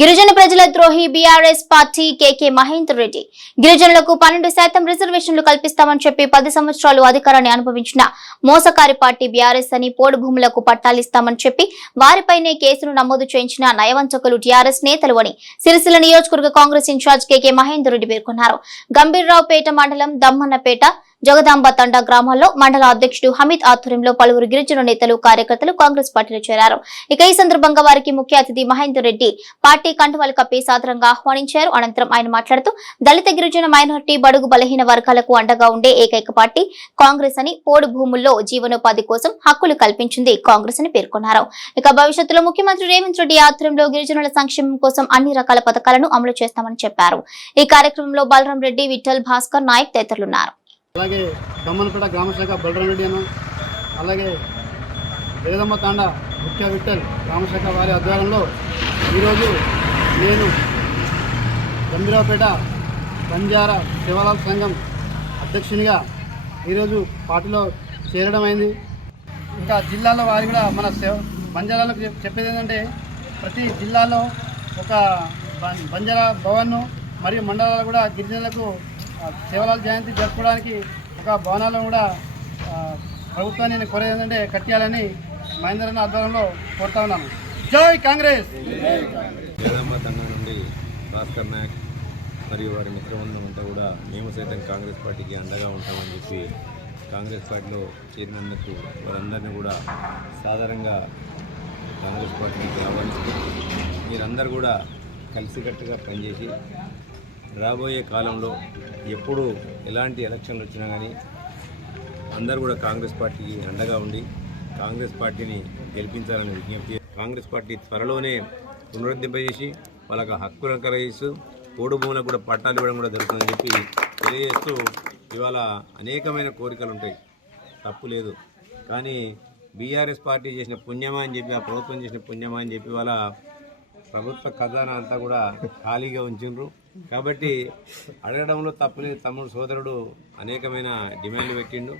గిరిజన ప్రజల ద్రోహి బీఆర్ఎస్ పార్టీ కేకే మహేందర్ రెడ్డి గిరిజనులకు 12% రిజర్వేషన్లు కల్పిస్తామని చెప్పి 10 సంవత్సరాలు అధికారాన్ని అనుభవించిన మోసకారి పార్టీ బీఆర్ఎస్ అని పోడు భూములకు పట్టాలిస్తామని చెప్పి వారిపైనే కేసును నమోదు చేయించిన నయవంచకులు టీఆర్ఎస్ నేతలు అని సిరిసిల్ల నియోజకవర్గ కాంగ్రెస్ ఇన్ఛార్జ్ కేకే మహేందర్ రెడ్డి పేర్కొన్నారు. గంభీర్రావుపేట మండలం దమ్మన్నపేట జగదాంబ తండా గ్రామాల్లో మండల అధ్యక్షుడు హమీద్ ఆధ్వర్యంలో పలువురు గిరిజన నేతలు కార్యకర్తలు కాంగ్రెస్ పార్టీలో చేరారు. ఇక ఈ సందర్భంగా వారికి ముఖ్య అతిథి మహేందర్ రెడ్డి పార్టీ కండువాలు కప్పి సాదరంగా ఆహ్వానించారు. అనంతరం ఆయన మాట్లాడుతూ దళిత గిరిజన మైనారిటీ బడుగు బలహీన వర్గాలకు అండగా ఉండే ఏకైక పార్టీ కాంగ్రెస్ అని, పోడు భూముల్లో జీవనోపాధి కోసం హక్కులు కల్పించింది కాంగ్రెస్ అని పేర్కొన్నారు. ఇక భవిష్యత్తులో ముఖ్యమంత్రి రేవంత్ రెడ్డి ఆధ్వర్యంలో గిరిజనుల సంక్షేమం కోసం అన్ని రకాల పథకాలను అమలు చేస్తామని చెప్పారు. ఈ కార్యక్రమంలో బలరాం రెడ్డి, విఠల్, భాస్కర్ నాయక్ తదితరులున్నారు. అలాగే దమ్మన్నపేట గ్రామశాఖ బలరాం రెడ్డి అన్న, అలాగే జగదమ్మ తాండా ముఖ్య విఠల్ గ్రామశాఖ వారి ఆధ్వర్యంలో ఈరోజు నేను గంభీరావుపేట బంజారా శివలాల్ సంఘం అధ్యక్షునిగా ఈరోజు పార్టీలో చేరడం అయింది. ఇంకా జిల్లాలో వారి కూడా మన బంజారాలకు చెప్పేది ఏంటంటే ప్రతి జిల్లాలో ఒక బంజారా భవన్ను మరియు మండలాలు కూడా గిరిజనులకు శివలాల్ జయంతి జరుపుకోవడానికి ఒక భవనాలను కూడా ప్రభుత్వాన్ని నేను కోరేది ఏంటంటే కట్టాలని మహేందర్ అన్న ఆధ్వర్యంలో కోరుతా ఉన్నాను. జై కాంగ్రెస్. జగదాంబ తండా నుండి భాస్కర్ నాయక్ మరియు వారి మిత్రబృందం అంతా కూడా మేము సైతం కాంగ్రెస్ పార్టీకి అండగా ఉంటామని చెప్పి కాంగ్రెస్ పార్టీలో చేరినందుకు వారందరినీ కూడా సాధారణంగా కాంగ్రెస్ పార్టీకి ఆహ్వానిస్తూ మీరందరూ కూడా కలిసికట్టుగా పనిచేసి రాబోయే కాలంలో ఎప్పుడు ఎలాంటి ఎలక్షన్లు వచ్చినా కానీ అందరూ కూడా కాంగ్రెస్ పార్టీకి అండగా ఉండి కాంగ్రెస్ పార్టీని గెలిపించాలని విజ్ఞప్తి. కాంగ్రెస్ పార్టీ త్వరలోనే పునరుద్ధరింపజేసి వాళ్ళకి హక్కులను కలిగిస్తూ పోడు భూములకు కూడా పట్టాలు ఇవ్వడం కూడా జరుగుతుందని చెప్పి తెలియజేస్తూ ఇవాళ అనేకమైన కోరికలు ఉంటాయి, తప్పు లేదు. కానీ బీఆర్ఎస్ పార్టీ చేసిన పుణ్యమా అని చెప్పి, ఆ ప్రభుత్వం చేసిన పుణ్యమా అని చెప్పి వాళ్ళ ప్రభుత్వ ఖజానా అంతా కూడా ఖాళీగా ఉంచిండ్రు. కాబట్టి అడగడంలో తప్పులేదు. తమ్ముడు సోదరుడు అనేకమైన డిమాండ్లు పెట్టిండు.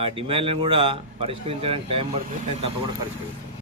ఆ డిమాండ్లను కూడా పరిష్కరించడానికి టైం పడుతుంది, కానీ తప్పకుండా పరిష్కరిస్తాం.